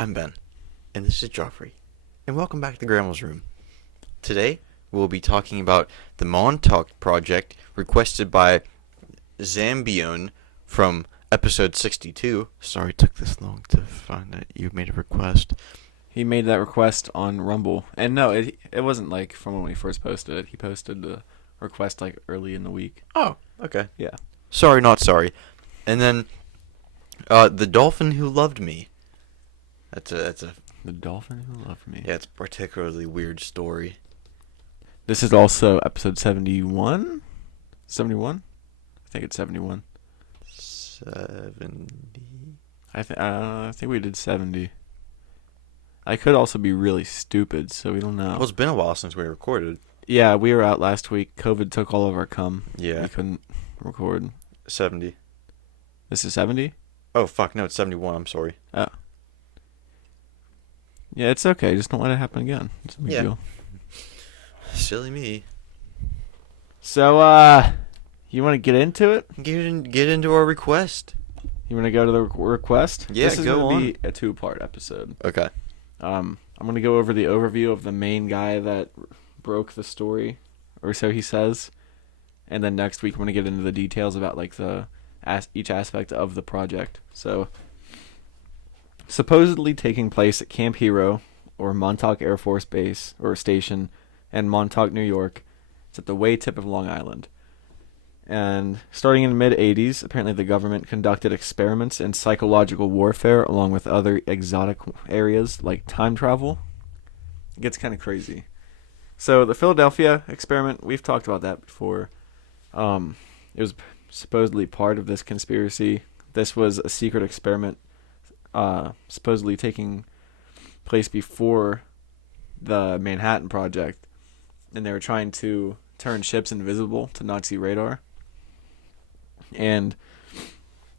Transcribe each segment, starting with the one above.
I'm Ben, and this is Joffrey, and welcome back to Grandma's Room. Today, we'll be talking about the Montauk Project requested by Zambion from episode 62. Sorry it took this long to find that you made a request. He made that request on Rumble, and no, it wasn't like from when we first posted it. He posted the request like early in the week. Oh, okay. Yeah. Sorry, not sorry. And then, the Dolphin Who Loved Me. That's a The Dolphin Who Loved Me. yeah, it's a particularly weird story. This is also episode 71? 71? I think it's 71. 70. I think we did 70. I could also be really stupid, so we don't know. Well, it's been a while since we recorded. Yeah, we were out last week. COVID took all of our cum. Yeah. We couldn't record. 70. This is 70? Oh, fuck, no, it's 71, I'm sorry. Oh. Yeah, it's okay. Just don't let it happen again. It's a big deal. Silly me. So, you want to get into it? Get into our request. You want to go to the request? Yeah, this is go going to be a two-part episode. Okay. I'm going to go over the overview of the main guy that broke the story, or so he says. And then next week, I'm going to get into the details about like each aspect of the project. So, supposedly taking place at Camp Hero, or Montauk Air Force Base, or Station, in Montauk, New York. It's at the way tip of Long Island. And starting in the mid-'80s, apparently the government conducted experiments in psychological warfare along with other exotic areas like time travel. It gets kind of crazy. So the Philadelphia experiment, we've talked about that before. It was supposedly part of this conspiracy. This was a secret experiment supposedly taking place before the Manhattan Project. And they were trying to turn ships invisible to Nazi radar. And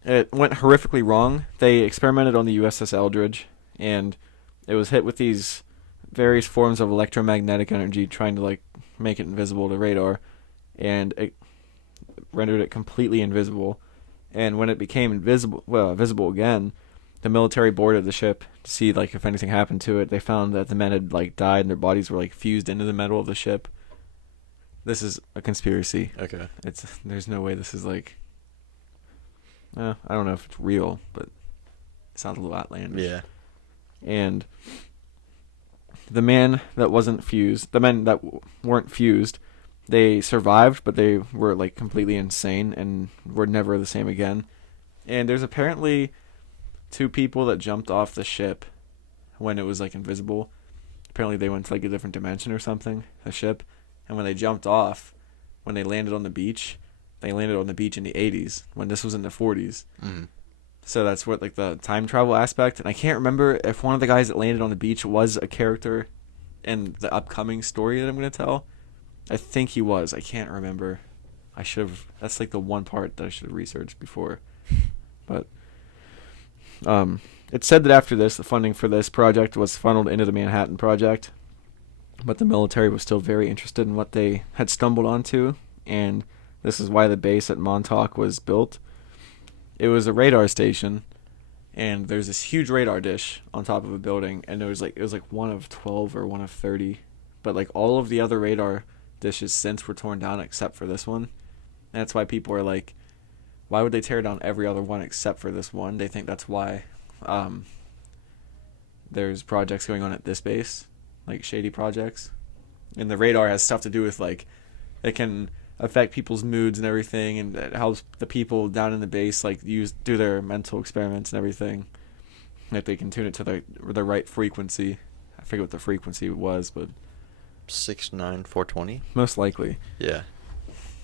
it went horrifically wrong. They experimented on the USS Eldridge, and it was hit with these various forms of electromagnetic energy trying to like make it invisible to radar, and it rendered it completely invisible. And when it became visible again, the military boarded the ship to see like if anything happened to it. They found that the men had like died and their bodies were like fused into the metal of the ship. This is a conspiracy. Okay. There's no way this is like I don't know if it's real, but it sounds a little outlandish. Yeah. And the men that weren't fused, they survived, but they were like completely insane and were never the same again. And there's apparently 2 people that jumped off the ship when it was like invisible. Apparently they went to like a different dimension or something, the ship. And when they jumped off, when they landed on the beach, they landed on the beach in the 80s, when this was in the 40s. Mm. So that's what, like, the time travel aspect. And I can't remember if one of the guys that landed on the beach was a character in the upcoming story that I'm going to tell. I think he was. I can't remember. That's, like, the one part that I should have researched before. But, it said that after this, the funding for this project was funneled into the Manhattan Project. But the military was still very interested in what they had stumbled onto, and this is why the base at Montauk was built. It was a radar station, and there's this huge radar dish on top of a building, and it was like one of 12 or one of 30, but like all of the other radar dishes since were torn down except for this one. And that's why people are like, why would they tear down every other one except for this one? They think that's why there's projects going on at this base, like shady projects. And the radar has stuff to do with like it can affect people's moods and everything, and it helps the people down in the base like do their mental experiments and everything. Like they can tune it to the right frequency. I forget what the frequency was, but 69420. most likely. Yeah.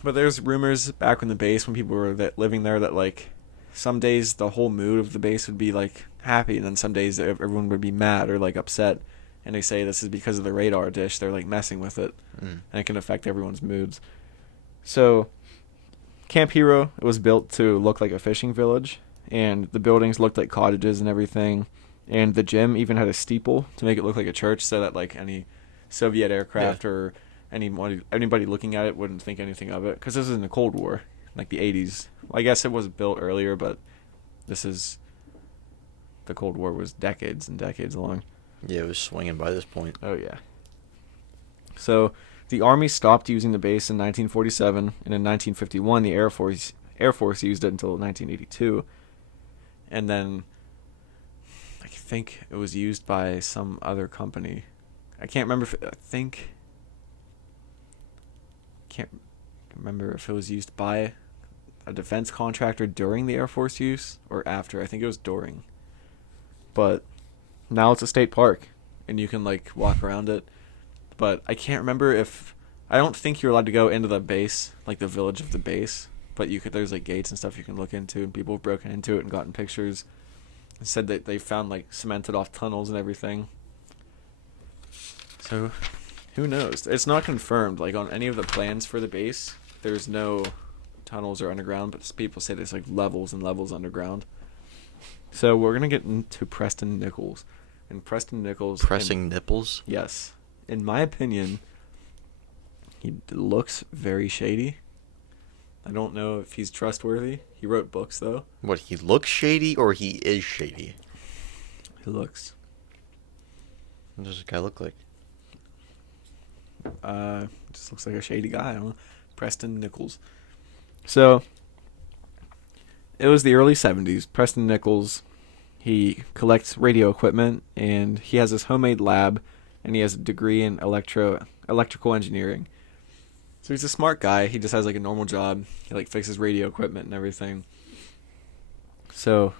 But there's rumors back in the base when people were living there that like some days the whole mood of the base would be like happy, and then some days everyone would be mad or like upset. And they say this is because of the radar dish. They're like messing with it, and it can affect everyone's moods. So, Camp Hero, it was built to look like a fishing village, and the buildings looked like cottages and everything. And the gym even had a steeple to make it look like a church, so that like any Soviet aircraft or anybody looking at it wouldn't think anything of it. Because this is in the Cold War, like the 80s. Well, I guess it was built earlier, but this is the Cold War was decades and decades long. Yeah, it was swinging by this point. Oh, yeah. So the Army stopped using the base in 1947, and in 1951 the Air Force used it until 1982. And then I think it was used by some other company. I can't remember can't remember if it was used by a defense contractor during the Air Force use or after. I think it was during. But now it's a state park and you can like walk around it. But I can't remember I don't think you're allowed to go into the base, like the village of the base, but there's like gates and stuff you can look into, and people have broken into it and gotten pictures. And said that they found like cemented off tunnels and everything. So who knows? It's not confirmed. Like on any of the plans for the base, there's no tunnels or underground, but people say there's like levels and levels underground. So we're gonna get into Preston Nichols, and Preston Nichols Pressing nipples. Yes, in my opinion, he looks very shady. I don't know if he's trustworthy. He wrote books though. What, he looks shady or he is shady? He looks. What does this guy look like? Just looks like a shady guy. I don't know. Preston Nichols. So, it was the early 70s. Preston Nichols, he collects radio equipment, and he has his homemade lab, and he has a degree in electrical engineering. So he's a smart guy. He just has like a normal job. He like fixes radio equipment and everything. So,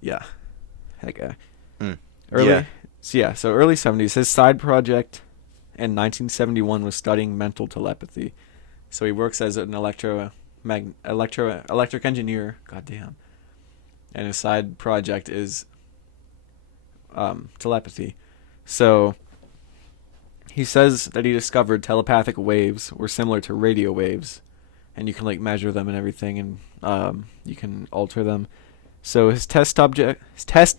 yeah, that guy. So early 70s. His side project in 1971 was studying mental telepathy. So he works as an electric engineer. Goddamn. And his side project is telepathy. So he says that he discovered telepathic waves were similar to radio waves, and you can like measure them and everything, and you can alter them. So his test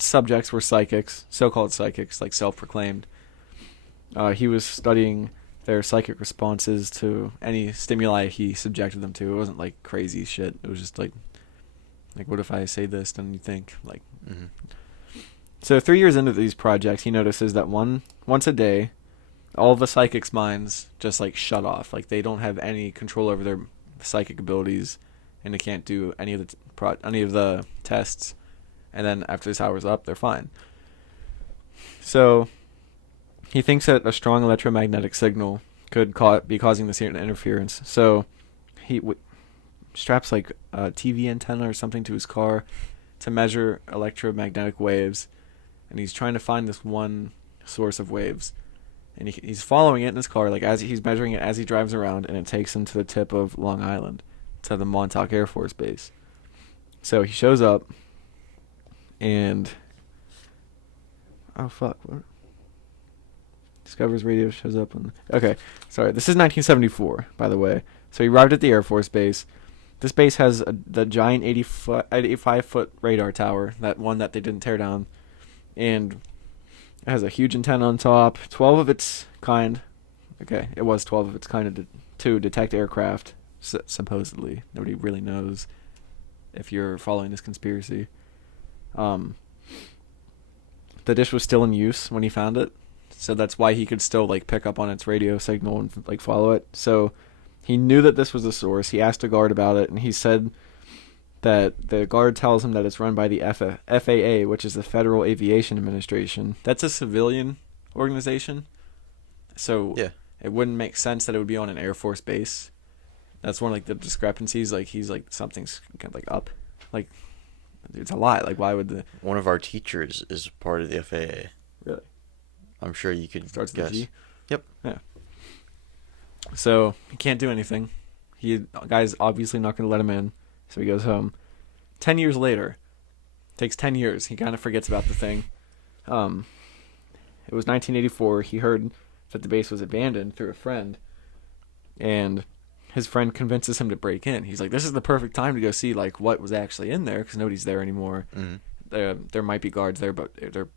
subjects were psychics, so-called psychics, like self-proclaimed. He was studying their psychic responses to any stimuli he subjected them to. It wasn't like crazy shit. It was just like what if I say this, then you think like. Mm-hmm. So 3 years into these projects, he notices that once a day, all of the psychics' minds just like shut off. Like they don't have any control over their psychic abilities, and they can't do any of the tests. And then after this hour's up, they're fine. So he thinks that a strong electromagnetic signal could be causing this interference. So he straps like a TV antenna or something to his car to measure electromagnetic waves, and he's trying to find this one source of waves. And he's following it in his car, like as he's measuring it as he drives around, and it takes him to the tip of Long Island, to the Montauk Air Force Base. So he shows up, and discovers radio, shows up. Okay, sorry, this is 1974, by the way. So he arrived at the Air Force Base. This base has the giant 85-foot radar tower, that one that they didn't tear down, and it has a huge antenna on top, 12 of its kind. Okay, it was 12 of its kind to detect aircraft, supposedly. Nobody really knows if you're following this conspiracy. The dish was still in use when he found it, so that's why he could still like pick up on its radio signal and like follow it. So he knew that this was the source. He asked a guard about it, and he said that the guard tells him that it's run by the FAA, which is the Federal Aviation Administration. That's a civilian organization, so yeah, it wouldn't make sense that it would be on an Air Force base. That's one of like the discrepancies. Like he's like something's like up, like it's a lie. Like why would one of our teachers is part of the FAA? Really? I'm sure you could Starts guess. with G? Yep. Yeah. So he can't do anything. Guy's obviously not going to let him in, so he goes home. 10 years later, takes 10 years. He kind of forgets about the thing. It was 1984. He heard that the base was abandoned through a friend, and his friend convinces him to break in. He's like, "This is the perfect time to go see like what was actually in there because nobody's there anymore. Mm-hmm. There might be guards there, but they're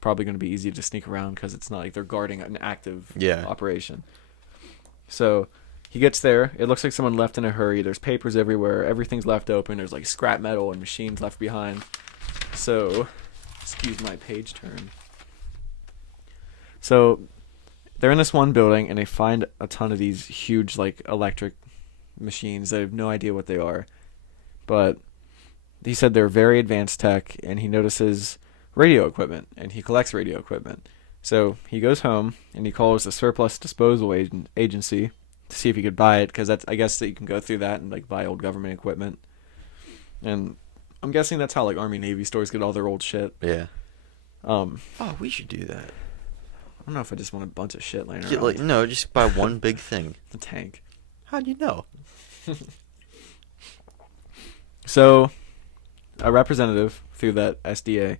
probably going to be easy to sneak around because it's not like they're guarding an active operation." So he gets there. It looks like someone left in a hurry. There's papers everywhere. Everything's left open. There's like scrap metal and machines left behind. So, excuse my page turn. So, they're in this one building and they find a ton of these huge, like, electric machines. They have no idea what they are. But he said they're very advanced tech, and he notices radio equipment, and he collects radio equipment. So he goes home and he calls the surplus disposal agency to see if he could buy it, because that's, I guess, that you can go through that and like buy old government equipment. And I'm guessing that's how like Army Navy stores get all their old shit. Yeah. Oh, we should do that. I don't know if I just want a bunch of shit laying Yeah, around. like, no, just buy one big thing. The tank. How do you know? So, a representative through that SDA,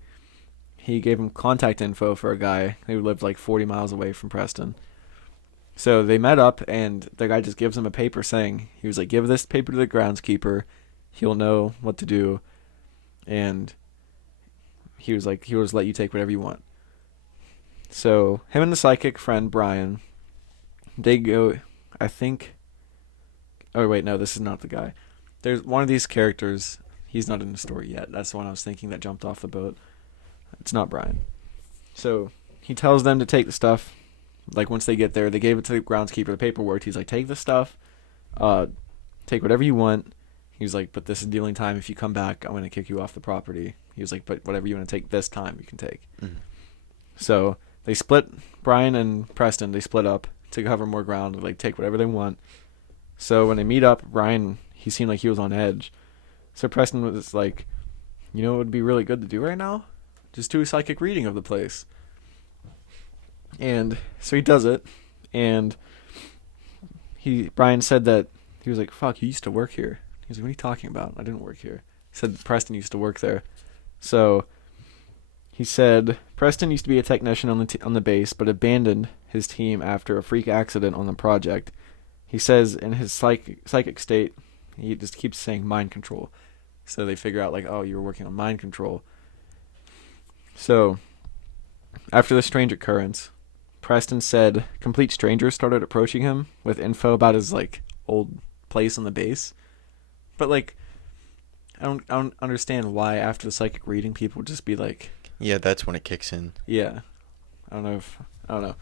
he gave him contact info for a guy who lived like 40 miles away from Preston. So they met up, and the guy just gives him a paper saying, he was like, give this paper to the groundskeeper, he'll know what to do, and he was like, he'll just let you take whatever you want. So him and the psychic friend Brian, they go, I think, oh wait, no, this is not the guy. There's one of these characters, he's not in the story yet. That's the one I was thinking that jumped off the boat. It's not Brian. So he tells them to take the stuff. Like once they get there, they gave it to the groundskeeper, the paperwork. He's like, take the stuff, take whatever you want. He was like, but this is the only time, if you come back, I'm going to kick you off the property. He was like, but whatever you want to take this time, you can take. Mm-hmm. So they split, Brian and Preston, they split up to cover more ground, like take whatever they want. So when they meet up, Brian, he seemed like he was on edge. So Preston was like, you know what would be really good to do right now? Just do a psychic reading of the place. And so he does it, and Brian said that, he was like, fuck, you used to work here. He was like, what are you talking about? I didn't work here. He said Preston used to work there. So he said Preston used to be a technician on the base, but abandoned his team after a freak accident on the project. He says in his psychic state, he just keeps saying mind control. So they figure out like, oh, you were working on mind control. So after the strange occurrence, Preston said complete strangers started approaching him with info about his like old place on the base. But like, I don't understand why after the psychic reading people would just be like, yeah, that's when it kicks in. Yeah, I don't know.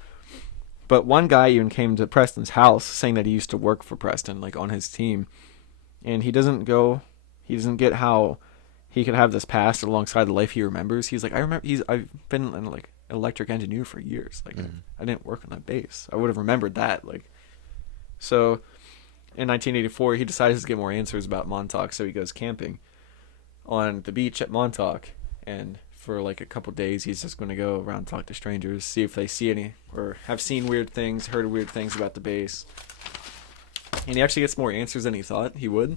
But one guy even came to Preston's house saying that he used to work for Preston, like on his team, and he doesn't get how he could have this past alongside the life he remembers. He's like, I've been an like electric engineer for years. Like I didn't work on that base. I would have remembered that. Like, so in 1984, he decides to get more answers about Montauk, so he goes camping on the beach at Montauk, and for like a couple days, he's just going to go around, talk to strangers, see if they see any or have seen weird things, heard weird things about the base. And he actually gets more answers than he thought he would.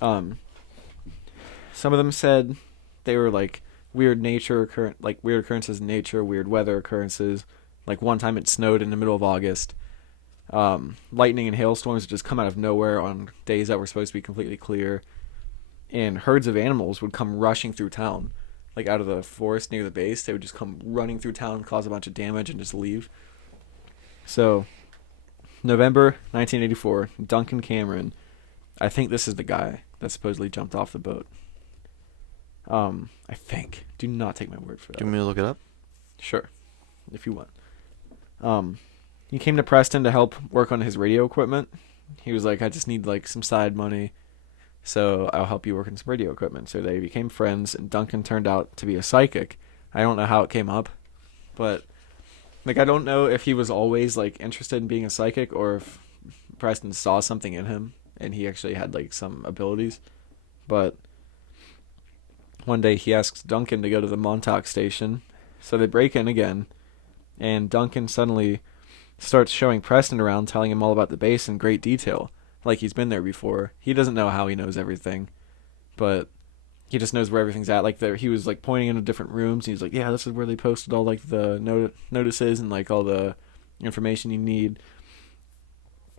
Some of them said they were like weird occurrences in nature, weird weather occurrences. Like one time it snowed in the middle of August. Lightning and hailstorms would just come out of nowhere on days that were supposed to be completely clear. And herds of animals would come rushing through town. Like out of the forest near the base, they would just come running through town, cause a bunch of damage, and just leave. So, November 1984, Duncan Cameron, I think this is the guy that supposedly jumped off the boat. I think. Do not take my word for that. Do you want me to look it up? Sure, if you want. He came to Preston to help work on his radio equipment. He was like, I just need like some side money, so I'll help you work on some radio equipment. So they became friends, and Duncan turned out to be a psychic. I don't know how it came up, but like I don't know if he was always like interested in being a psychic, or if Preston saw something in him and he actually had like some abilities. But one day he asks Duncan to go to the Montauk station, so they break in again, and Duncan suddenly starts showing Preston around, telling him all about the base in great detail, like he's been there before. He doesn't know how he knows everything, but he just knows where everything's at. Like he was like pointing into different rooms, and he's like, yeah, this is where they posted all like the notices and like all the information you need.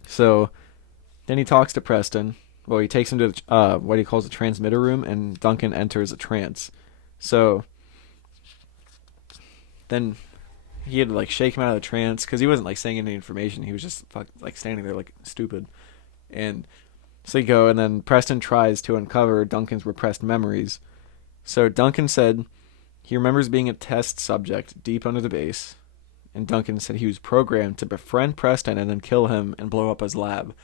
So then he talks to Preston. Well, he takes him to what he calls the transmitter room, and Duncan enters a trance. So then he had to like shake him out of the trance, because he wasn't like saying any information. He was just like standing there like stupid. And so you go, and then Preston tries to uncover Duncan's repressed memories. So Duncan said he remembers being a test subject deep under the base, and Duncan said he was programmed to befriend Preston and then kill him and blow up his lab.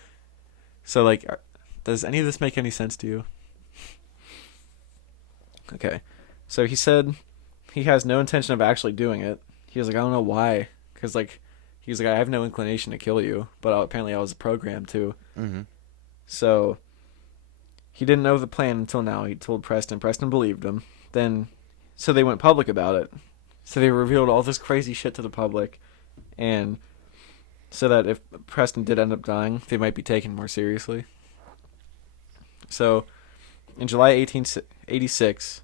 So, like, does any of this make any sense to you? Okay. So he said he has no intention of actually doing it. He was like, I don't know why. Because, like, he was like, I have no inclination to kill you, but apparently I was programmed to. Mm-hmm. So he didn't know the plan until now. He told Preston. Preston believed him. So they went public about it. So they revealed all this crazy shit to the public. And so that if Preston did end up dying, they might be taken more seriously. So in July 1886,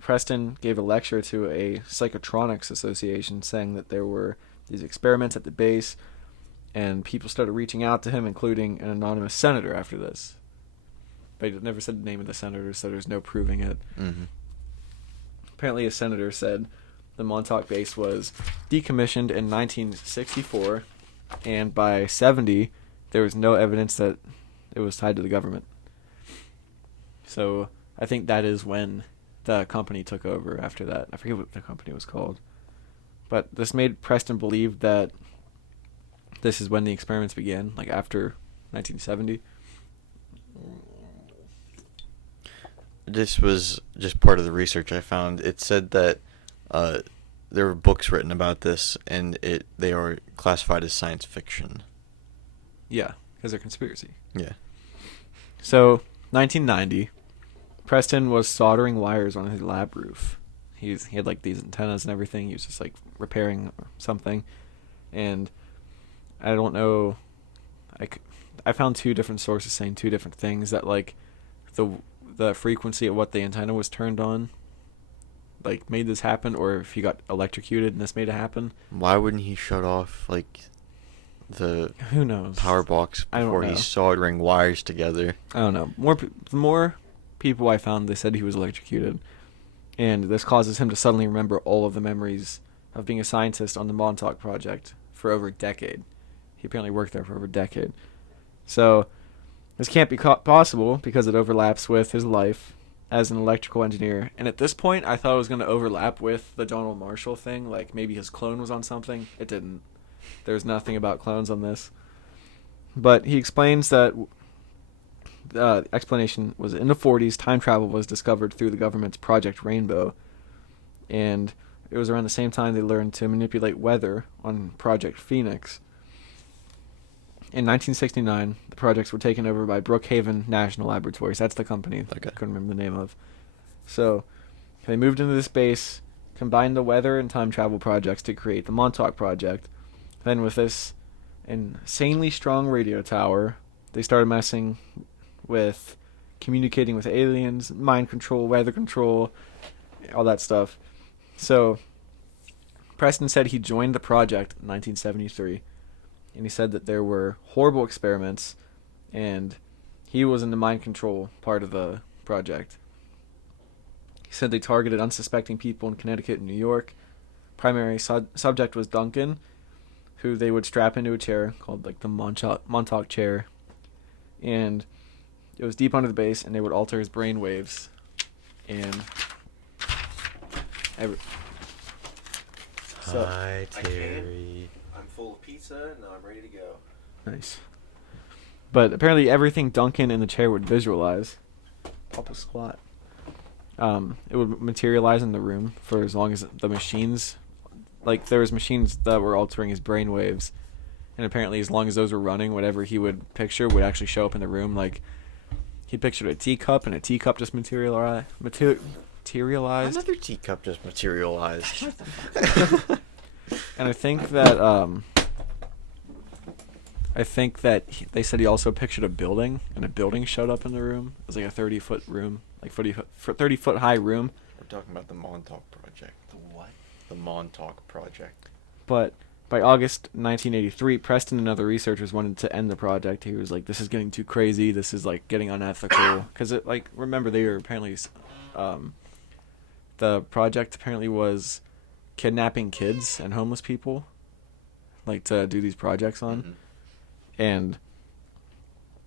Preston gave a lecture to a psychotronics association saying that there were these experiments at the base, and people started reaching out to him, including an anonymous senator after this. But he never said the name of the senator, so there's no proving it. Mm-hmm. Apparently a senator said the Montauk base was decommissioned in 1964, and by 70, there was no evidence that it was tied to the government. So I think that is when the company took over after that. I forget what the company was called. But this made Preston believe that this is when the experiments began, like after 1970. This was just part of the research I found. It said that there were books written about this, and they are classified as science fiction. Yeah, because they're conspiracy. Yeah. So, 1990, Preston was soldering wires on his lab roof. He had like these antennas and everything. He was just like repairing something, and I don't know. I found two different sources saying two different things, that like the frequency at what the antenna was turned on, like made this happen, or if he got electrocuted and this made it happen. Why wouldn't he shut off like the Who knows power box before he's soldering wires together? I don't know. The more people I found, they said he was electrocuted, and this causes him to suddenly remember all of the memories of being a scientist on the Montauk Project for over a decade. He apparently worked there for over a decade. So this can't be possible because it overlaps with his life as an electrical engineer. And at this point, I thought it was going to overlap with the Donald Marshall thing, like maybe his clone was on something. It didn't. There's nothing about clones on this. But he explains that the explanation was in the 40s, time travel was discovered through the government's Project Rainbow. And it was around the same time they learned to manipulate weather on Project Phoenix. In 1969, the projects were taken over by Brookhaven National Laboratories. That's the company I couldn't remember the name of. So they moved into this base, combined the weather and time travel projects to create the Montauk Project. Then with this insanely strong radio tower, they started messing with communicating with aliens, mind control, weather control, all that stuff. So Preston said he joined the project in 1973. And he said that there were horrible experiments, and he was in the mind control part of the project. He said they targeted unsuspecting people in Connecticut and New York. Primary subject was Duncan, who they would strap into a chair called like the Montauk chair, and it was deep under the base, and they would alter his brain waves, and Hi, Terry. I'm full of pizza, and I'm ready to go. Nice. But apparently everything Duncan in the chair would visualize. Pop a squat. It would materialize in the room for as long as the machines, like there was machines that were altering his brain waves, and apparently as long as those were running, whatever he would picture would actually show up in the room. Like he pictured a teacup, and a teacup just materialized. Another teacup just materialized. And I think that they said he also pictured a building, and a building showed up in the room. It was like a 30-foot room, like 30-foot high room. We're talking about the Montauk Project. The what? The Montauk Project. But by August 1983, Preston and other researchers wanted to end the project. He was like, "This is getting too crazy. This is like getting unethical." Because remember, they were apparently, the project apparently was kidnapping kids and homeless people, like to do these projects on. Mm-hmm. And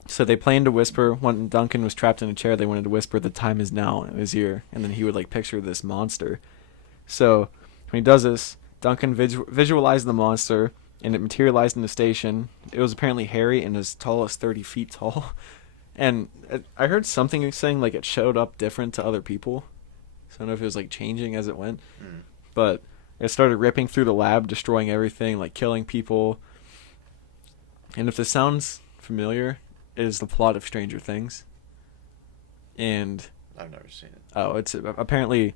So they planned to whisper when Duncan was trapped in a chair. They wanted to whisper, "The time is now" in his ear, and then he would like picture this monster. So when he does this, Duncan visualized the monster, and it materialized in the station. It was apparently hairy and as tall as 30 feet tall. And I heard something saying like it showed up different to other people. So I don't know if it was like changing as it went. But it started ripping through the lab, destroying everything, like killing people. And if this sounds familiar, it is the plot of Stranger Things. And I've never seen it. oh, it's apparently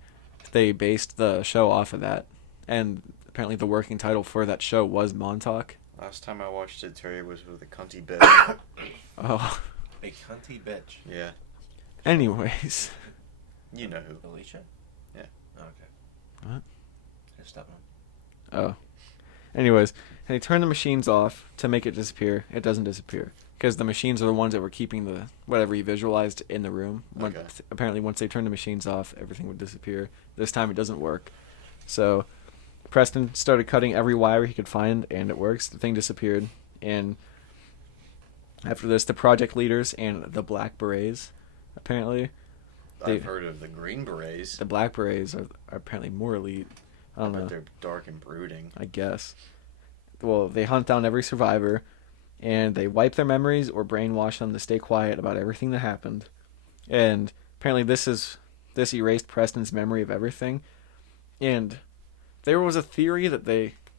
they based the show off of that. And apparently the working title for that show was Montauk. Last time I watched it, Terry was with a cunty bitch. Oh. A cunty bitch. Yeah. Anyways. You know who. Alicia? Yeah. Oh, okay. What? Her stepmom. Oh. Anyways, and he turned the machines off to make it disappear. It doesn't disappear. Because the machines are the ones that were keeping the whatever he visualized in the room. Okay. Apparently, once they turned the machines off, everything would disappear. This time, it doesn't work. So, Preston started cutting every wire he could find, and it works. The thing disappeared. And after this, the project leaders and the Black Berets, apparently, I've heard of the Green Berets. the Black Berets are apparently more elite. I don't know. But they're dark and brooding. I guess. Well, they hunt down every survivor, and they wipe their memories or brainwash them to stay quiet about everything that happened. And apparently this erased Preston's memory of everything. And there was a theory that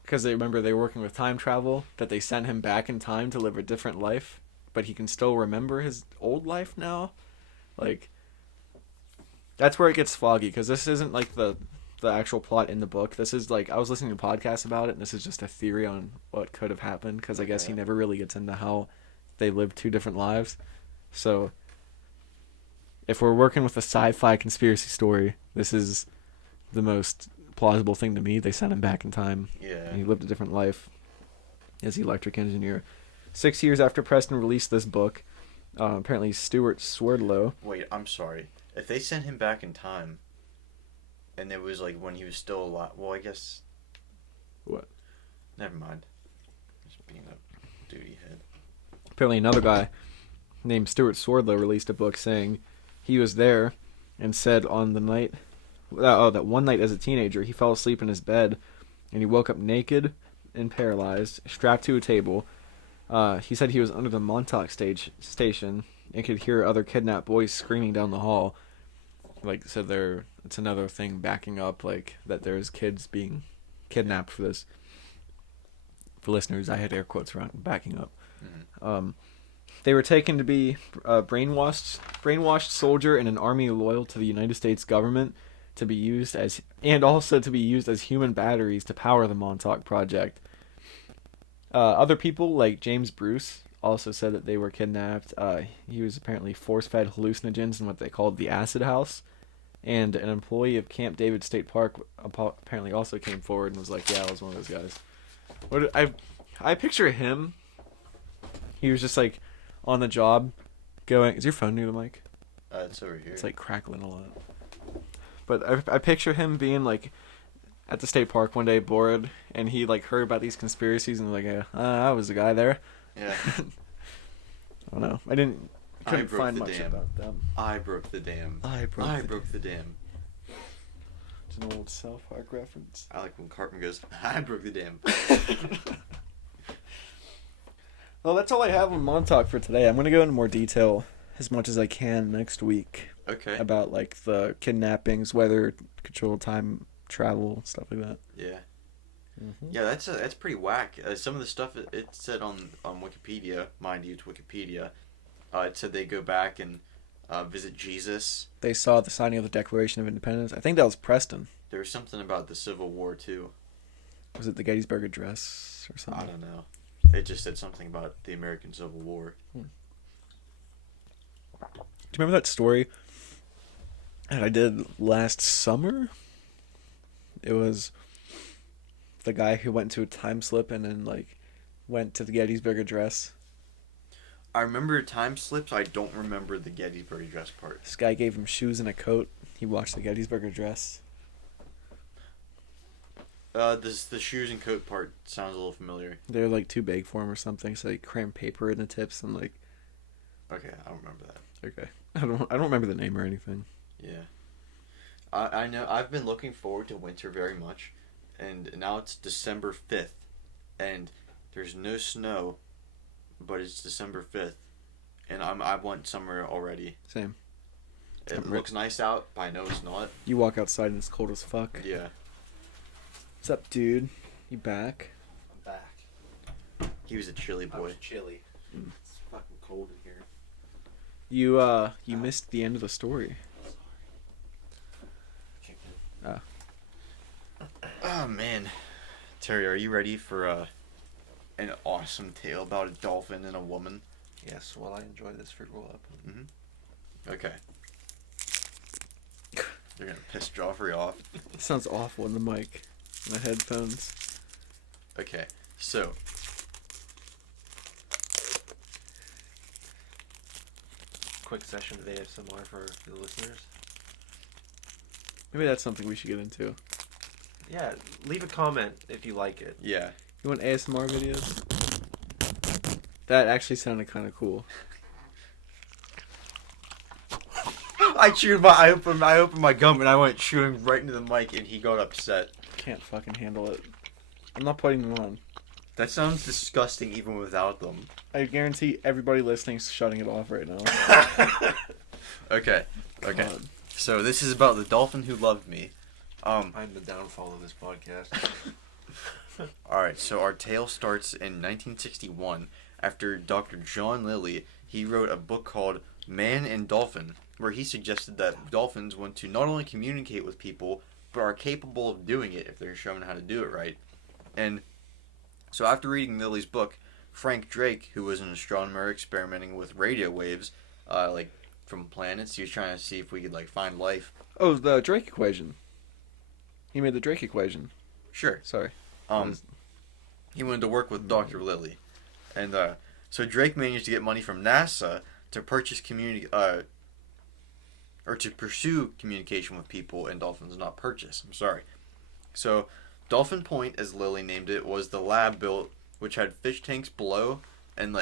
because they remember they were working with time travel, that they sent him back in time to live a different life, but he can still remember his old life now. Like, that's where it gets foggy, because this isn't like the actual plot in the book. This is like, I was listening to podcasts about it, and this is just a theory on what could have happened, because I guess he never really gets into how they lived two different lives. So if we're working with a sci-fi conspiracy story, this is the most plausible thing to me. They sent him back in time. Yeah. And he lived a different life as the electric engineer. 6 years after Preston released this book, apparently Stuart Swerdlow... Wait, I'm sorry. If they sent him back in time, and it was like when he was still alive, well, I guess... What? Never mind. Just being a duty head. Apparently another guy named Stuart Swerdlow released a book saying he was there and said on the night... that one night as a teenager, he fell asleep in his bed, and he woke up naked and paralyzed, strapped to a table. He said he was under the Montauk station and could hear other kidnapped boys screaming down the hall. Like, so it's another thing backing up, like, that there's kids being kidnapped for this. For listeners, I had air quotes around backing up. Mm-hmm. They were taken to be a brainwashed soldier in an army loyal to the United States government, to be used as human batteries to power the Montauk Project. Other people, like James Bruce, also said that they were kidnapped. He was apparently force-fed hallucinogens in what they called the acid house. And an employee of Camp David State Park apparently also came forward and was like, yeah, I was one of those guys. I picture him. He was just like on the job going... Is your phone near the mic? It's over here. It's like crackling a lot. But I picture him being like at the state park one day bored, and he like heard about these conspiracies and was like, yeah, I was the guy there. Yeah. I don't know. Couldn't find much about them. I broke the dam. I broke the dam. It's an old South Park reference. I like when Cartman goes, I broke the dam. Well, that's all I have on Montauk for today. I'm going to go into more detail as much as I can next week. Okay. About like the kidnappings, weather control, time travel, stuff like that. Yeah. Mm-hmm. Yeah, that's pretty whack. Some of the stuff it said on Wikipedia, mind you, it's Wikipedia. It said they go back and visit Jesus. They saw the signing of the Declaration of Independence. I think that was Preston. There was something about the Civil War too. Was it the Gettysburg Address or something? I don't know. It just said something about the American Civil War. Do you remember that story that I did last summer? It was the guy who went to a time slip and then like went to the Gettysburg Address. I remember time slips. I don't remember the Gettysburg Address part. This guy gave him shoes and a coat. He watched the Gettysburg Address. The shoes and coat part sounds a little familiar. They're like too big for him or something, so they crammed paper in the tips and like Okay, I don't remember that. Okay. I don't remember the name or anything. Yeah. I know I've been looking forward to winter very much, and now it's December 5th, and there's no snow, but it's December 5th, and I want summer already. Same. It looks nice out, but I know it's not. You walk outside and it's cold as fuck. Yeah. What's up, dude? You back? I'm back. He was a chilly I boy. was chilly. It's fucking cold in here. You missed the end of the story. Sorry. Oh man, Terry, are you ready for an awesome tale about a dolphin and a woman? Yes, well, I enjoy this for roll up. Okay. You're gonna piss Joffrey off. It sounds awful in the mic, in the headphones. Okay, so Quick session of ASMR for the listeners. Maybe that's something we should get into. Yeah, leave a comment if you like it. yeah. You want ASMR videos? That actually sounded kind of cool. I opened my gum and I went chewing right into the mic and he got upset. Can't fucking handle it. I'm not putting them on. That sounds disgusting even without them. I guarantee everybody listening is shutting it off right now. Okay. Okay. God. So this is about the dolphin who loved me. I'm the downfall of this podcast. Alright, so our tale starts in 1961 after Dr. John Lilly, he wrote a book called Man and Dolphin, where he suggested that dolphins want to not only communicate with people, but are capable of doing it if they're shown how to do it right. And so after reading Lilly's book, Frank Drake, who was an astronomer experimenting with radio waves, from planets, he was trying to see if we could find life. Oh, the Drake equation. He made the Drake equation. Sure. Sorry. He wanted to work with Dr. Lilly. And so Drake managed to get money from NASA to purchase or to pursue communication with people and dolphins, not purchase. I'm sorry. So Dolphin Point, as Lilly named it, was the lab built, which had fish tanks below and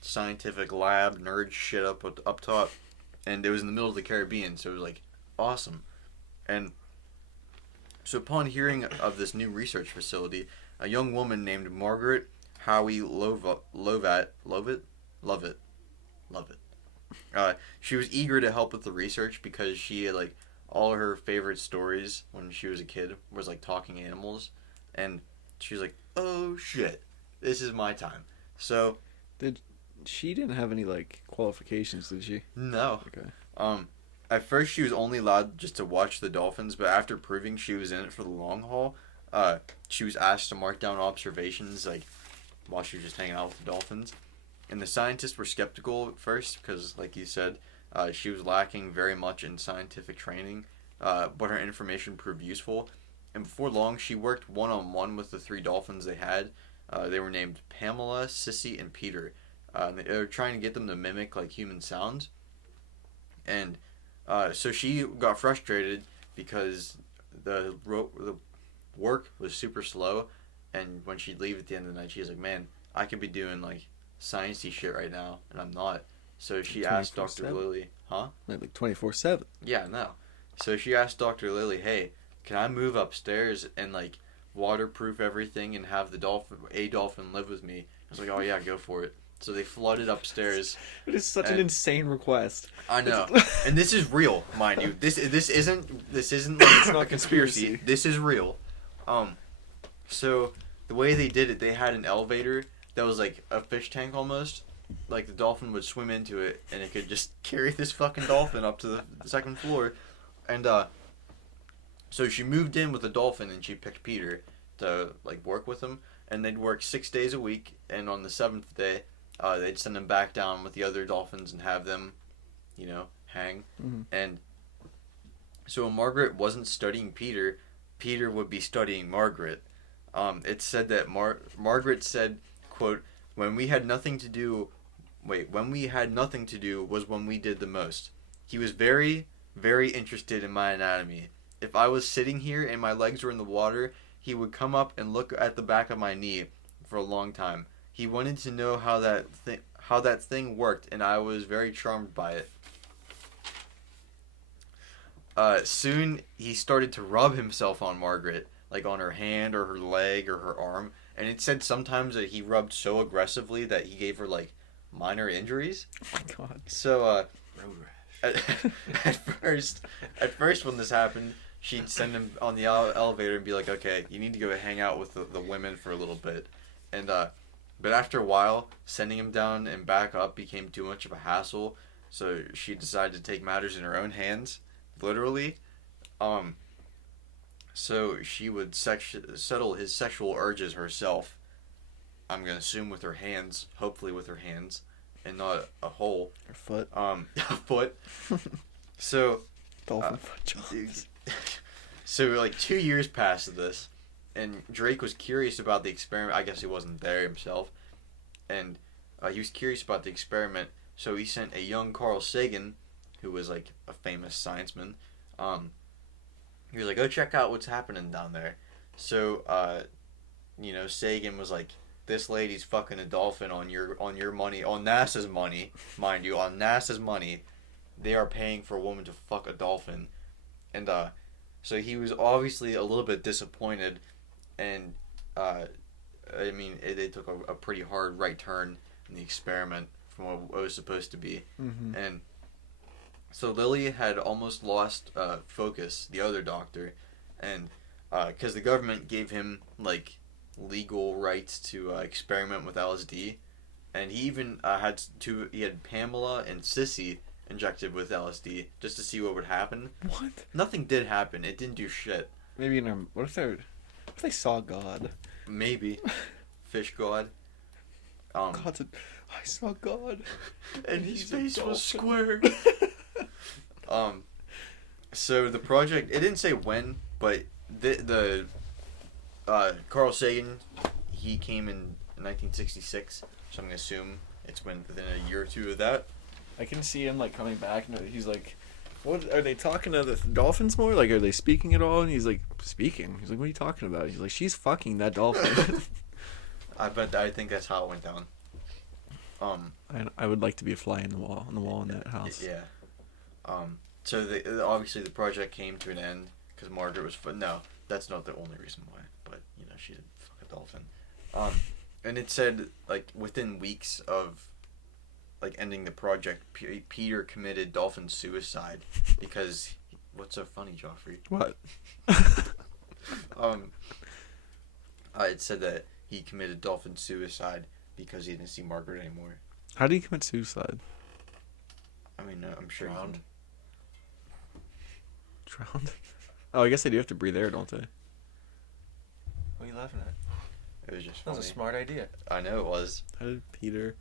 scientific lab nerd shit up top, and it was in the middle of the Caribbean, so it was awesome. And so upon hearing of this new research facility, a young woman named Margaret Howie Lovett. She was eager to help with the research because she had all her favorite stories when she was a kid was talking animals, and she was like, "Oh shit, this is my time." So She didn't have any qualifications, did she? no. Okay. At first she was only allowed just to watch the dolphins, but after proving she was in it for the long haul, she was asked to mark down observations while she was just hanging out with the dolphins. And the scientists were skeptical at first because, like you said, she was lacking very much in scientific training, but her information proved useful. And before long, she worked one-on-one with the 3 dolphins they had. They were named Pamela, Sissy, and Peter. They were trying to get them to mimic human sounds. And so she got frustrated because the work was super slow, and when she'd leave at the end of the night, she was like, "Man, I could be doing sciencey shit right now, and I'm not." So she asked Dr. 24/7? Lilly, huh? 24/7. Yeah, no. So she asked Dr. Lilly, "Hey, can I move upstairs and waterproof everything and have a dolphin live with me?" I was like, "Oh yeah, go for it." So they flooded upstairs. It is such an insane request. I know, and this is real, mind you. This isn't It's not a conspiracy. conspiracy. This is real. So the way they did it, they had an elevator that was like a fish tank almost. The dolphin would swim into it, and it could just carry this fucking dolphin up to the second floor. And so she moved in with the dolphin, and she picked Peter to work with him, and they'd work 6 days a week. And on the 7th day, they'd send him back down with the other dolphins and have them, hang. Mm-hmm. And so when Margaret wasn't studying Peter, Peter would be studying Margaret. It said that Margaret said, quote, when we had nothing to do was when we did the most. He was very, very interested in my anatomy. If I was sitting here and my legs were in the water, he would come up and look at the back of my knee for a long time. He wanted to know how that thing worked, and I was very charmed by it. Soon he started to rub himself on Margaret, like on her hand or her leg or her arm, and it said sometimes that he rubbed so aggressively that he gave her like minor injuries. Oh my god. So Road rash. at first when this happened, she'd send him on the elevator and be like, "Okay, you need to go hang out with the women for a little bit," and but after a while, sending him down and back up became too much of a hassle, so she decided to take matters in her own hands, literally. So she would settle his sexual urges herself. I'm gonna assume with her hands, hopefully with her hands, and not a hole. Her foot. A foot. So. Dolphin foot jaws. So like 2 years passed this, and Drake was curious about the experiment. I guess he wasn't there himself, and he was curious about the experiment. So he sent a young Carl Sagan, who was like a famous scienceman. He was like, "Go check out what's happening down there." So Sagan was like, "This lady's fucking a dolphin on your money, on NASA's money, mind you, on NASA's money. They are paying for a woman to fuck a dolphin," and so he was obviously a little bit disappointed, and they took a pretty hard right turn in the experiment from what it was supposed to be, and so Lily had almost lost Focus, the other doctor, and because the government gave him like legal rights to experiment with LSD, and he even he had Pamela and Sissy injected with LSD just to see what would happen. What? Nothing did happen. It didn't do shit. Maybe what if they saw God? Maybe. Fish God. I saw God. And his He's a face was dolphin. square. So the project, it didn't say when, but the Carl Sagan, he came in 1966, so I'm gonna assume it's within a year or two of that. I can see him like coming back and he's like, "What are they talking to the dolphins more? Like, are they speaking at all?" And he's like, "Speaking." He's like, "What are you talking about?" He's like, "She's fucking that dolphin." I think that's how it went down. I would like to be a fly on the wall in that house. Yeah. So obviously the project came to an end because Margaret was no, that's not the only reason why, but she did fuck a dolphin. And it said like within weeks of like ending the project, Peter committed dolphin suicide because what's so funny, Joffrey? What? It said that he committed dolphin suicide because he didn't see Margaret anymore. How do you commit suicide? I mean, I'm sure. Drowned. Drowned? Oh, I guess they do have to breathe air, don't they? What are you laughing at? It was just That was funny. a smart idea. I know it was. How did Peter?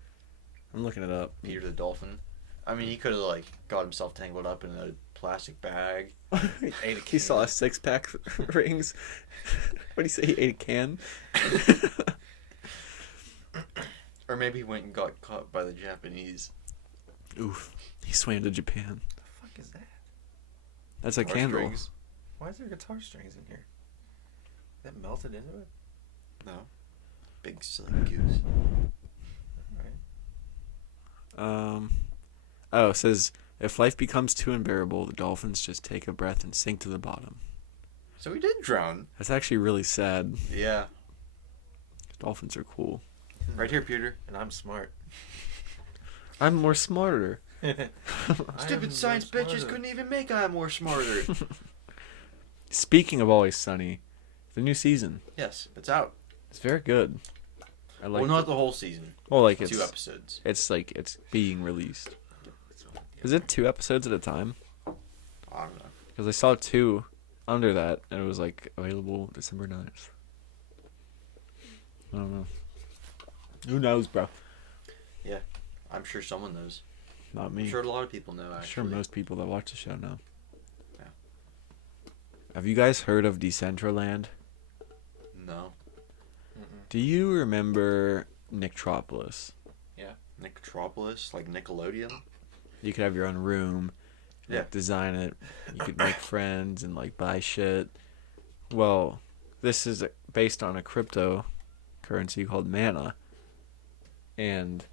I'm looking it up. Peter the dolphin. I mean, he could have like got himself tangled up in a plastic bag. Ate a He saw a can. 6-pack rings. What do you say? He ate a can. Or maybe he went and got caught by the Japanese. Oof. He swam to Japan. What the fuck is that? That's a Guitar candle. strings. Why is there guitar strings in here? That melted into it? No. Big silly goose. Alright. Oh, it says, if life becomes too unbearable, the dolphins just take a breath and sink to the bottom. So he did drown. That's actually really sad. Yeah. Dolphins are cool. Right here, Peter. And I'm smart. I'm more smarter. Stupid science bitches couldn't even make I'm more smarter. Speaking of Always Sunny, the new season. Yes, it's out. It's very good. I like Well, not the whole season. Well, like 2 episodes. It's like it's being released. Is it 2 episodes at a time? I don't know. Because I saw 2 under that, and it was like available December 9th. I don't know. Who knows, bro? I'm sure someone knows. Not me. I'm sure a lot of people know, I'm actually. sure most people that watch the show know. Yeah. Have you guys heard of Decentraland? No. Do you remember Nicktropolis? Nicktropolis? Like Nickelodeon? You could have your own room. Yeah. Design it. You could make friends and like buy shit. Well, this is based on a cryptocurrency called Mana. And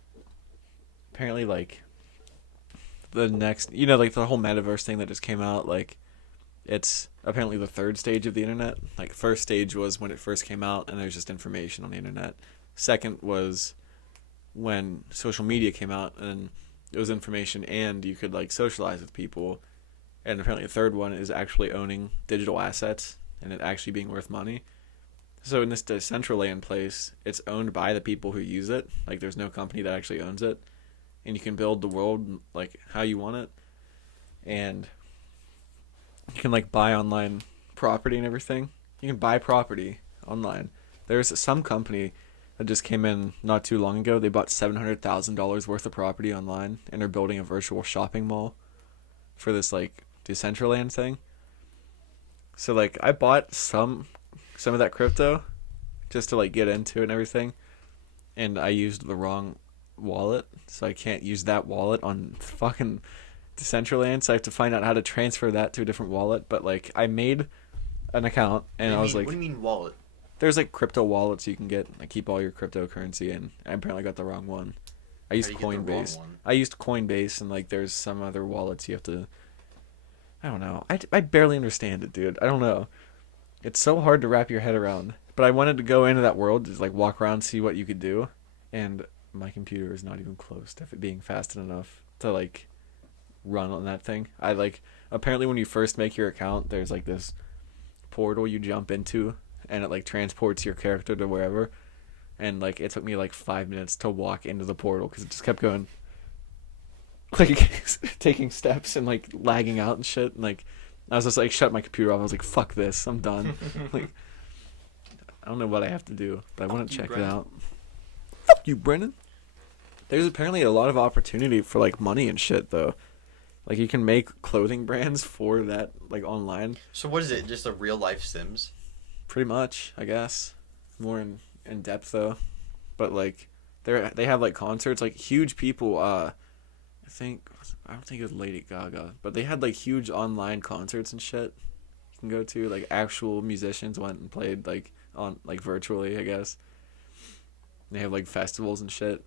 apparently like the next, like the whole metaverse thing that just came out, like it's apparently the third stage of the internet. Like first stage was when it first came out and there's just information on the internet. Second was when social media came out and it was information and you could like socialize with people. And apparently the third one is actually owning digital assets and it actually being worth money. So in this Decentraland place, it's owned by the people who use it. Like there's no company that actually owns it. And you can build the world like how you want it. And you can like buy online property and everything. You can buy property online. There's some company that just came in not too long ago. They bought $700,000 worth of property online and are building a virtual shopping mall for this like Decentraland thing. So like I bought some of that crypto just to like get into it and everything, and I used the wrong wallet, so I can't use that wallet on fucking Decentraland. So I have to find out how to transfer that to a different wallet. But like I made an account and I was like, what do you mean wallet? there's like crypto wallets you can get. I keep all your cryptocurrency in. I apparently got the wrong one. I used Coinbase. I used Coinbase, and like there's some other wallets you have to. I don't know. I barely understand it, dude. I don't know. It's so hard to wrap your head around. But I wanted to go into that world, just like walk around, see what you could do, and my computer is not even close to it being fast enough to like run on that thing. I like apparently when you first make your account, there's like this portal you jump into, and it like transports your character to wherever. And like it took me like 5 minutes to walk into the portal because it just kept going, like taking steps and like lagging out and shit. And like I was just like shut my computer off. I was like, fuck this, I'm done. Like I don't know what I have to do, but I want to check it out. Fuck you, Brennan. There's apparently a lot of opportunity for like money and shit though. Like you can make clothing brands for that like online. So what is it? Just a real life Sims? Pretty much, I guess. More in depth though. But like they have like concerts, like huge people I don't think it was Lady Gaga, but they had like huge online concerts and shit you can go to. Like actual musicians went and played like on like virtually, I guess. They have like festivals and shit.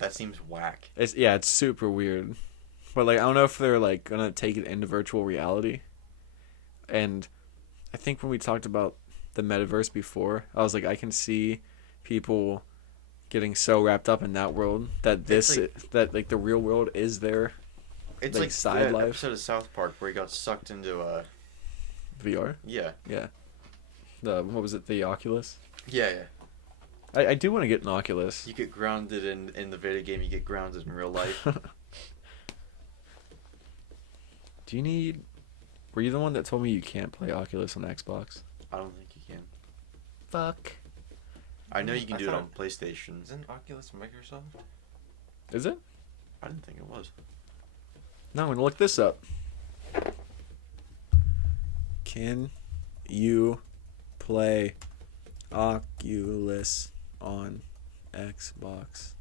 That seems whack. It's super weird. But like I don't know if they're like gonna take it into virtual reality. And I think when we talked about the metaverse before, I was like, I can see people getting so wrapped up in that world that that like the real world is their It's like side that life. episode of South Park where he got sucked into VR. Yeah. What was it? The Oculus. Yeah. I do want to get an Oculus. You get grounded in the video game. You get grounded in real life. Were you the one that told me you can't play Oculus on Xbox? I don't think you can. Fuck. I know you can do it on PlayStation. Isn't Oculus Microsoft? Is it? I didn't think it was. No, I'm gonna look this up. Can you play Oculus on Xbox?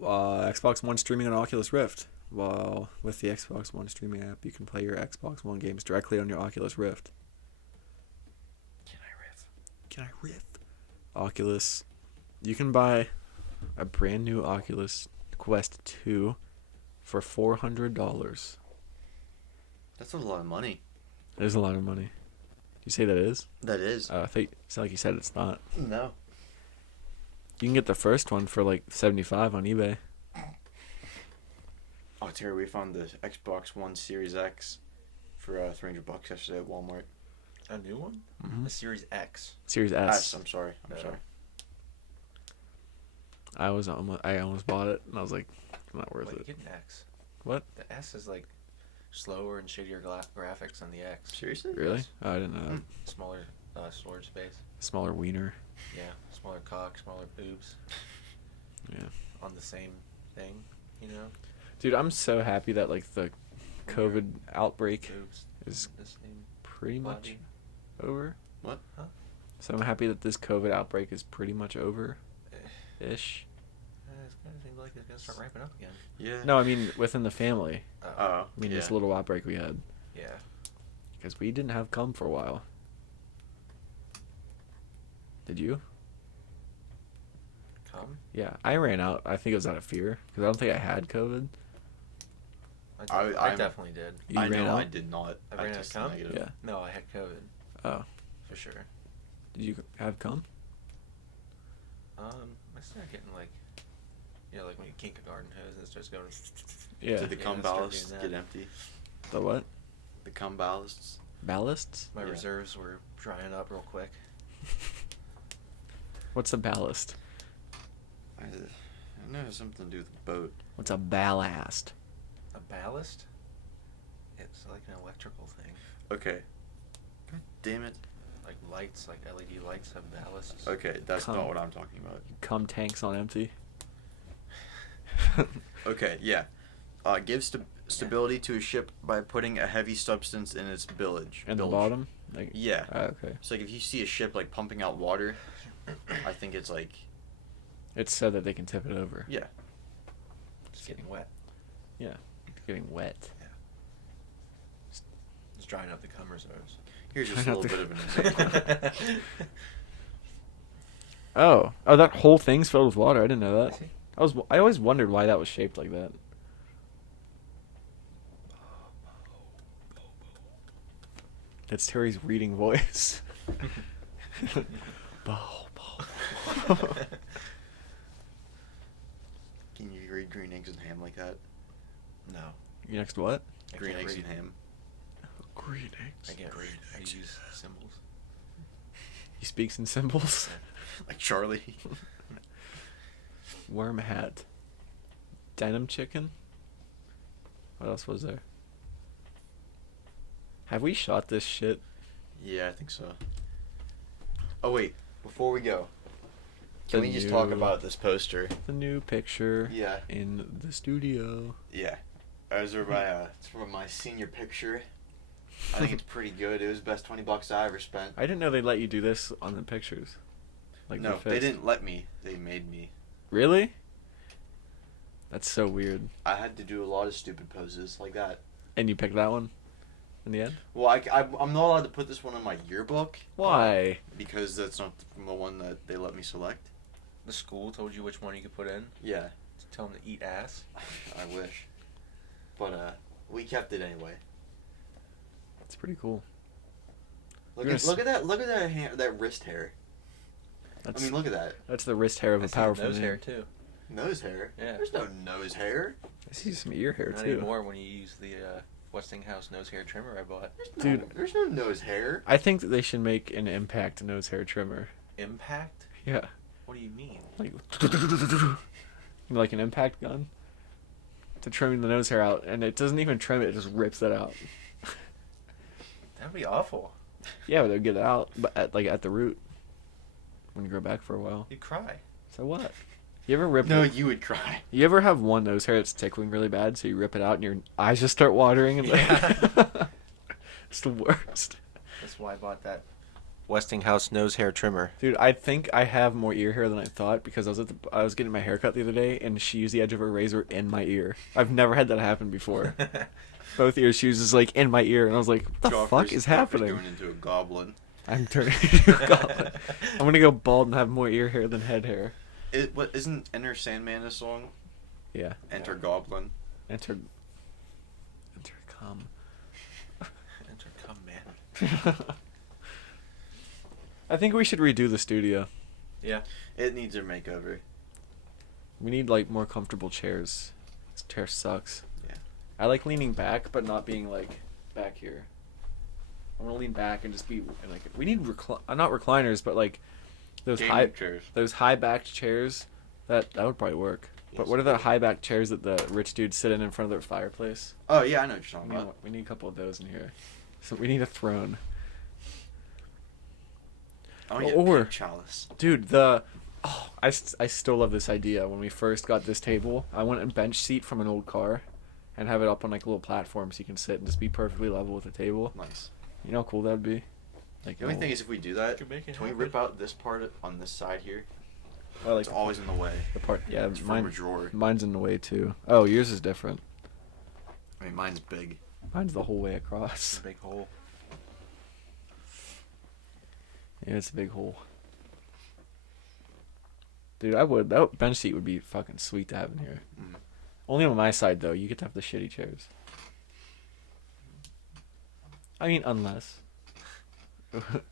Xbox One streaming on Oculus Rift. Well, with the Xbox One streaming app, you can play your Xbox One games directly on your Oculus Rift. Can I riff? Oculus. You can buy a brand new Oculus Quest 2 for $400. That's a lot of money. That is a lot of money. You say that is? That is. I think it's like you said it's not. No. You can get the first one for like $75 on eBay. Oh, Terry, we found the Xbox One Series X for $300 yesterday at Walmart. A new one? Mm-hmm. The Series X. Series S. I'm sorry. Sorry. I almost bought it and I was like, not worth it. Get an X. What? The S is like slower and shittier graphics than the X. Seriously? Really? Yes. Oh, I didn't know that. Smaller storage space. Smaller wiener. Yeah, smaller cock, smaller boobs. Yeah. On the same thing, you know? Dude, I'm so happy that like the COVID outbreak Boobs. is The same pretty much body. over. What? Huh? So I'm happy that this COVID outbreak is pretty much over ish. It's kind of seems like it's gonna start ramping up again. Yeah. No, I mean within the family. Oh. I mean this little outbreak we had. Yeah. Because we didn't have cum for a while. Did you? Come? Yeah, I ran out. I think it was out of fear because I don't think I had COVID. I definitely did. You I ran know out? I did not. I ran out of tested cum? negative. Yeah. No, I had COVID. Oh, For sure. did you have cum? I started getting like, like when you kink a garden hose and it starts going. Yeah. Did the cum I started ballasts doing get that. empty? The what? The cum ballasts? Ballasts? My Yeah. reserves were drying up real quick. What's a ballast? I know it has something to do with the boat. What's a ballast? A ballast? It's like an electrical thing. Okay. God damn it. Like lights, like LED lights have ballasts. Okay, that's Cum. not what I'm talking about. Cum tanks on empty. Okay, yeah. Give stability to a ship by putting a heavy substance in its bilge. And the Bilge. bottom? Like, Yeah. okay. So like if you see a ship like pumping out water, I think it's like It's so that they can tip it over. yeah. It's getting wet. Yeah. It's getting wet. It's drying up the cum reserves. Here's just a Try little not bit to- of an example. Oh, that whole thing's filled with water. I didn't know that. I always wondered why that was shaped like that. That's Terry's reading voice. Bow, bow. Can you read green eggs and ham like that? No. You next what? I Green can't eggs read. and ham. Green eggs. I can't read. I use symbols. He speaks in symbols. Like Charlie. Worm hat. Denim chicken. What else was there? Have we shot this shit? Yeah, I think so. Oh wait, before we go, The can we just talk new- about this poster? The new picture. Yeah. In the studio. Yeah. It's for my senior picture. I think it's pretty good. It was the best $20 I ever spent. I didn't know they let you do this on the pictures. Like No, the they fist. didn't let me. They made me. Really? That's so weird. I had to do a lot of stupid poses like that. And you picked that one in the end? Well, I'm not allowed to put this one in my yearbook. Why? Because that's not the one that they let me select. The school told you which one you could put in. Yeah. Tell them to eat ass. I wish. But we kept it anyway. It's pretty cool. Look You're at gonna that hair, that wrist hair. That's, I mean, look at that that's the wrist hair of I a see the powerful nose man. hair too. nose hair. Yeah. There's no nose hair. I see some ear hair Not too. anymore when you use the Westinghouse nose hair trimmer I bought. Dude. There's no nose hair. I think that they should make an impact nose hair trimmer. Impact? Yeah. What do you mean? Like an impact gun to trim the nose hair out, and it doesn't even trim it; it just rips it out. That'd be awful. Yeah, but they'll get it out, but at the root when you grow back for a while. You'd cry. So what? You ever rip? No, you would cry. You ever have one nose hair that's tickling really bad, so you rip it out and your eyes just start watering and Yeah. it's the worst. That's why I bought that Westinghouse nose hair trimmer. Dude, I think I have more ear hair than I thought because I was getting my hair cut the other day and she used the edge of her razor in my ear. I've never had that happen before. Both ears she was like in my ear and I was like, what the fuck is happening? Going into a goblin. I'm turning into a goblin. I'm gonna go bald and have more ear hair than head hair. What isn't Enter Sandman a song? Yeah. Enter Goblin. Enter come. Enter cum man. I think we should redo the studio. Yeah. It needs a makeover. We need like more comfortable chairs. This chair sucks. Yeah. I like leaning back, but not being like back here. I want to lean back and just be like. We need not recliners, but like those Gaming chairs. those high backed chairs. That would probably work. But Yes. what are the high backed chairs that the rich dudes sit in front of their fireplace? Oh yeah, I know what you're talking about. We need a couple of those in here. So we need a throne. I want to Or- get a pink chalice. Dude, I still love this idea. When we first got this table, I want a bench seat from an old car and have it up on like a little platform so you can sit and just be perfectly level with the table. Nice. You know how cool that'd be? Like, The only thing is, if we do that, Could make it can we happen. rip out this part on this side here? well, like It's always in the way. the part. Yeah, It's from a mine, drawer. mine's in the way too. Oh, yours is different. I mean, mine's big. Mine's the whole way It's across. a big hole. Yeah, it's a big hole. Dude, I would. That bench seat would be fucking sweet to have in here. Mm. Only on my side though. You get to have the shitty chairs. I mean, unless.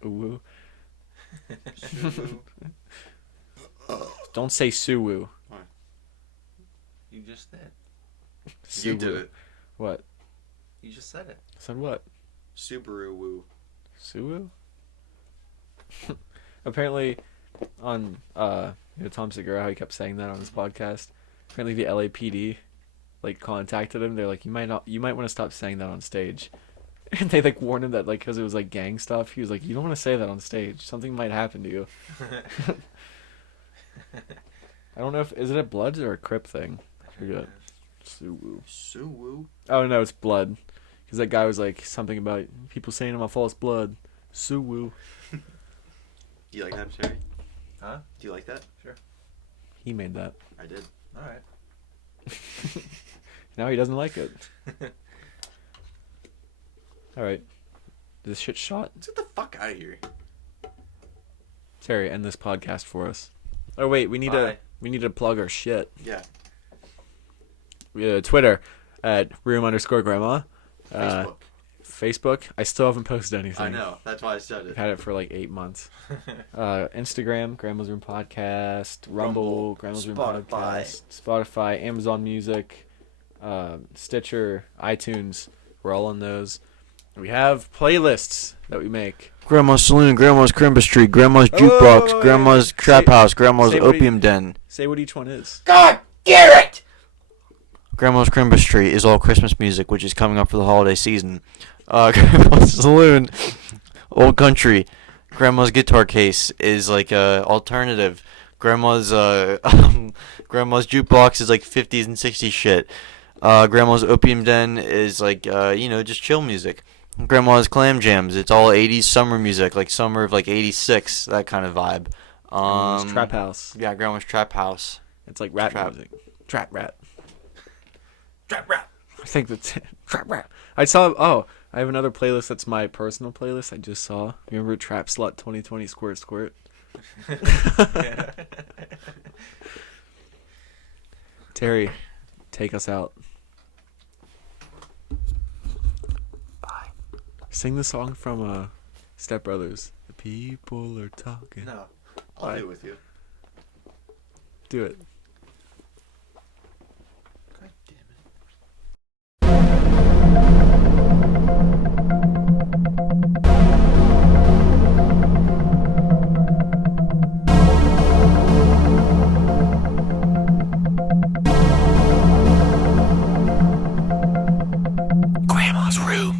Woo. Don't say Suwoo. You just did. You did it. What? You just said it. Said what? Subaru woo. Suwoo? Apparently, on Tom Segura, how he kept saying that on his podcast. Apparently, the LAPD contacted him. They're like, you might want to stop saying that on stage. And they warned him that because it was gang stuff. He was like, you don't want to say that on stage. Something might happen to you. I don't know is it a Bloods or a Crip thing? I forget. Suwoo. Suwoo. Oh no, it's Blood. Because that guy was something about people saying I'm a false blood. Suwoo. Do you like that, Terry? Huh? Do you like that? Sure. He made that. I did. All right. Now he doesn't like it. Alright. This shit shot? Let's get the fuck out of here. Terry, end this podcast for us. Oh wait, we need to plug our shit. Yeah. Twitter at room_grandma. Facebook. Facebook. I still haven't posted anything. I know. That's why I said I've it. had it for 8 months. Instagram, Grandma's Room Podcast. Rumble, Grandma's Room Podcast. Spotify, Amazon Music, Stitcher, iTunes. We're all on those. We have playlists that we make. Grandma's Saloon, Grandma's Crimbus Grandma's Jukebox, Grandma's Trap House, Grandma's Opium Den. Say what each one is. God damn it! Grandma's Crimbus Tree is all Christmas music, which is coming up for the holiday season. Grandma's Saloon, Old Country. Grandma's Guitar Case is alternative. Grandma's Grandma's Jukebox is 50s and 60s shit. Grandma's Opium Den is just chill music. Grandma's Clam Jams, it's all 80s summer music, summer of 86, that kind of vibe. Grandma's Trap House. Yeah, Grandma's Trap House. It's rap music. Trap rap. Trap rap. I think that's it. Trap rap. I have another playlist that's my personal playlist I just saw. Remember Trap Slut 2020 Squirt Squirt? Terry, take us out. Bye. Sing the song from Step Brothers. The people are talking. No, I'll do it with you. Do it. God damn it. Grandma's Room.